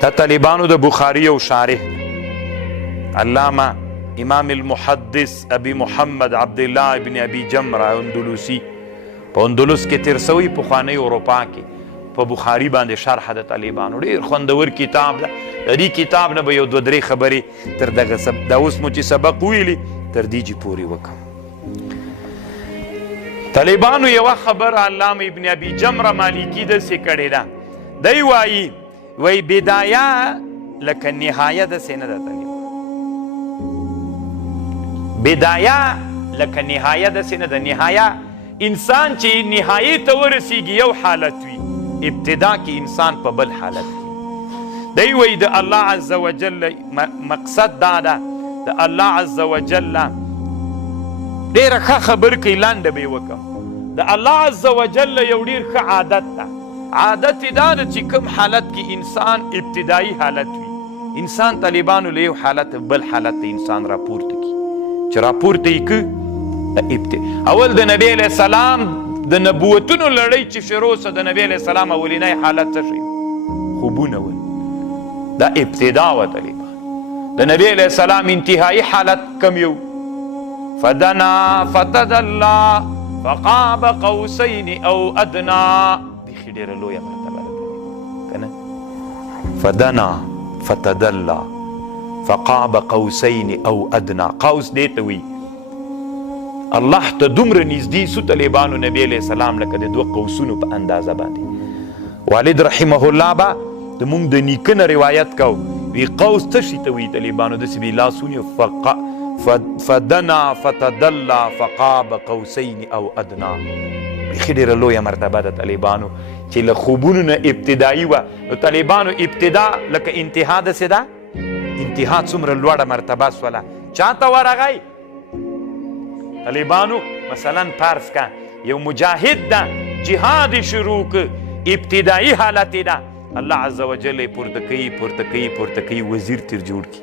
دا طالبانو د بخاري او شارح علامه امام المحدث ابي محمد عبدالله ابن ابي جمره اندلسي په اندلس کې تیر سوی پخوانی اروپا کې په بخاري باندې شرح د طالبانو ډېر خوندور کتاب ده. د دې کتاب نه به یو دوه درې خبرې تر دغه دا اوس مو چې سبق ویلي تر دې چې پورې وکړم. طالبانو یوه خبره علامه ابن ابي جمره مالکي داسې کړې ده، دی وایي بدایه لکه نهایه داسې نه ده. طالبان بدایه لکه نهایه داسې نه ده. نهایه انسان چې نهایې ته ورسیږي یو حالت وي، ابتدا کې انسان په بل حالت وي. دی وایي د الله عز وجل مقصد دا ده، د الله عز وجل ډېره ښه خبر کوي، لنډه به یې وکړم. د الله عز وجل یو ډېر ښه عادت ده. عادت یې دا ده چې کوم حالت کې انسان ابتدایي حالت وي، انسان طالبانو له یو حالت بل حالت ته انسان راپورته کړي. چې راپورته یې که اول د نبی علیه السلام د نبوتونو لړۍ چې شروع سه، د نبی علیه السلام اولینی حالت څه شی؟ خوبونه ول. دا ابتدا وه طالبان. د نبی علیه السلام انتهایی حالت کم یو؟ فدنا فتدلا فقاب قوسین او ادنا. بیخي ډېره لویه مرتبه ده که نه؟ فدنا فتدلا فقاب قوسین او ادنا. قوس دې ته وي الله ته دومره نږدې سو طالبانو نبی علیه السلام لکه د دوه قوسونو په اندازه باندې. والد رحمه الله به زمونږ د نیکه نه روایت کو، وی قوس څه شي ته وایي طالبانو؟ داسې به یې لاس ونیو فدنا فتدلا فقاب قوسین او ادنا. بیخي ډېره لویه مرتبه ده طالبانو چې له خوبونو نه ابتدایي وه. نو طالبانو ابتدا لکه انتها داسې ده، انتها څومره لوړه مرتبه سوله. چا ته ورغی طالبانو؟ مثلا فرض که یو مجاهد ده، جهاد شروع که، ابتدایي حالت ده، الله عز وجل یې پورته کوي پورته کوي پورته کوي، وزیر تر جوړ کړي،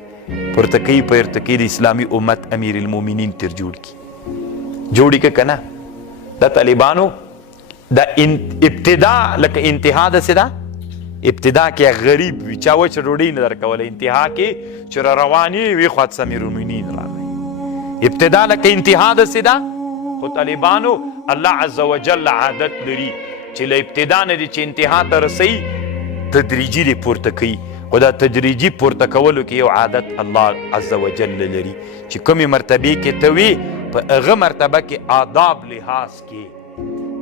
پورته کوي پورته کوي، د اسلامي امت امیر المؤمنین تر جوړ کړي. جوړي که که نه؟ دا طالبانو دا ابتدا لکه انتها داسې ده. ابتدا کې غریب وي، چا وچه ډوډۍ نه درکولی. انتها کې چې را روان یې وي خواته امیر المؤمنین راغی. ابتدا لکه انتها داسې ده. خو طالبانو الله عز وجل عادت لري چې له ابتدا نه دي چې انتها ته رسوي تدریجي دې پورته کوي. خو دا تدریجي پورته کولو کې یو عادت الله عز وجل لري چې کومې مرتبې کې ته وي په هغه مرتبه کې آداب لحاظ کې،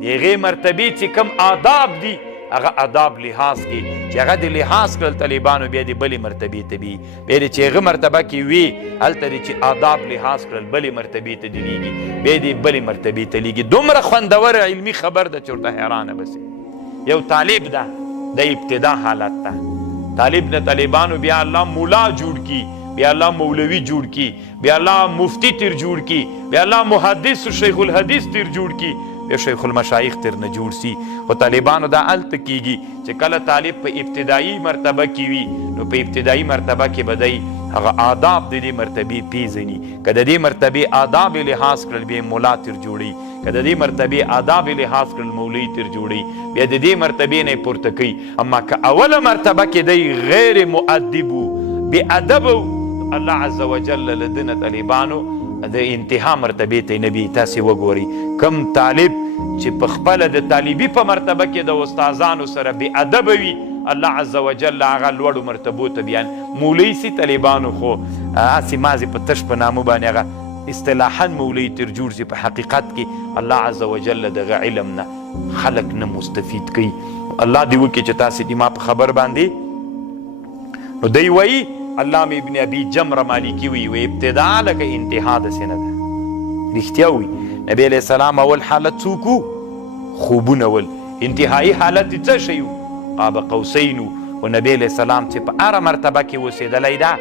د هغې مرتبې چې کوم آداب دي هغه آداب لحاظ کې چې هغه د لحاظ کړل طالبانو بیا د بلې مرتبې ته وي. بیا د چې هغه مرتبه کې وي هلته د چې آداب لحاظ کړل بلې مرتبې ته دې لیږي، بیا د بلې مرتبې ته لیږي. دومره خوندور علمي خبر ده چې ورته حیرانه بسې. یو طالب ده د ابتدا حالت ده. طالب نه طالبانو بیا الله مولا جوړ کی، بیا الله مولوی جوړ کی، بیا الله مفتی تر جوړ کی، بیا الله محدث و شیخ الحدیث تر جوړ کی، بیا شیخ المشایخ تر نه جوړ سی. خو طالبانو دا هلته کیږي چې کله طالب په ابتدایي مرتبه کې وي نو په ابتدایي مرتبه کې به دی هغه آداب د دې مرتبې پیژني. که د دې مرتبې آداب لحاظ کړل بیا مولا تر جوړي، که د دې مرتبې آداب لحاظ کړل مولوی تر جوړي، بیا د دې مرتبې نه یې پورته کوي. اما که اوله مرتبه کې دی غیر مؤدب و بې ادب و، الله عز وجل له ده نه طالبانو د انتها مرتبې ته نبي. تاسې وګورئ کم طالب چې په خپله د طالبي په مرتبه کې د استادانو سره بې ادبه وي، الله عز وجل هغه لوړو مرتبو ته بیان مولوی سي طالبانو. خو هسې مازې په تش په نامه باندې هغه اصطلاحا مولوی تر جوړ سي، په حقیقت کې الله عز وجل دغه علم نه خلق نه مستفید کوي. الله دې وکړي چې تاسې دې ما په خبر باندې. نو دی وایي علامه ابن ابي جمره مالکي وی ابتدا لکه انتها داسې نه ده. رښتیا وي نبی علیه السلام اول حالت څوک و؟ خوبونه ول. انتهایی حالت یې څه شی و؟ قاب قوسین و. نبی علیه السلام چې په هره مرتبه کې اوسېدلی ده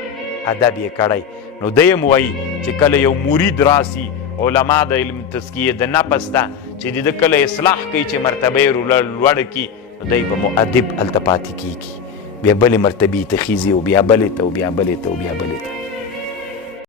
ادب یې کړی. نو دیم وایي چې کله یو مرید راسي، علما د علم تزکیه د نفس ده چې د ده کله اصلاح کوي چې مرتبه یې لوړه کړي، نو دی به مؤدب هلته پاتې کېږي. بیا بلې مرتبې ته خیزي او بیا بلې ته او بیا بلې ته او بیا بلې ته.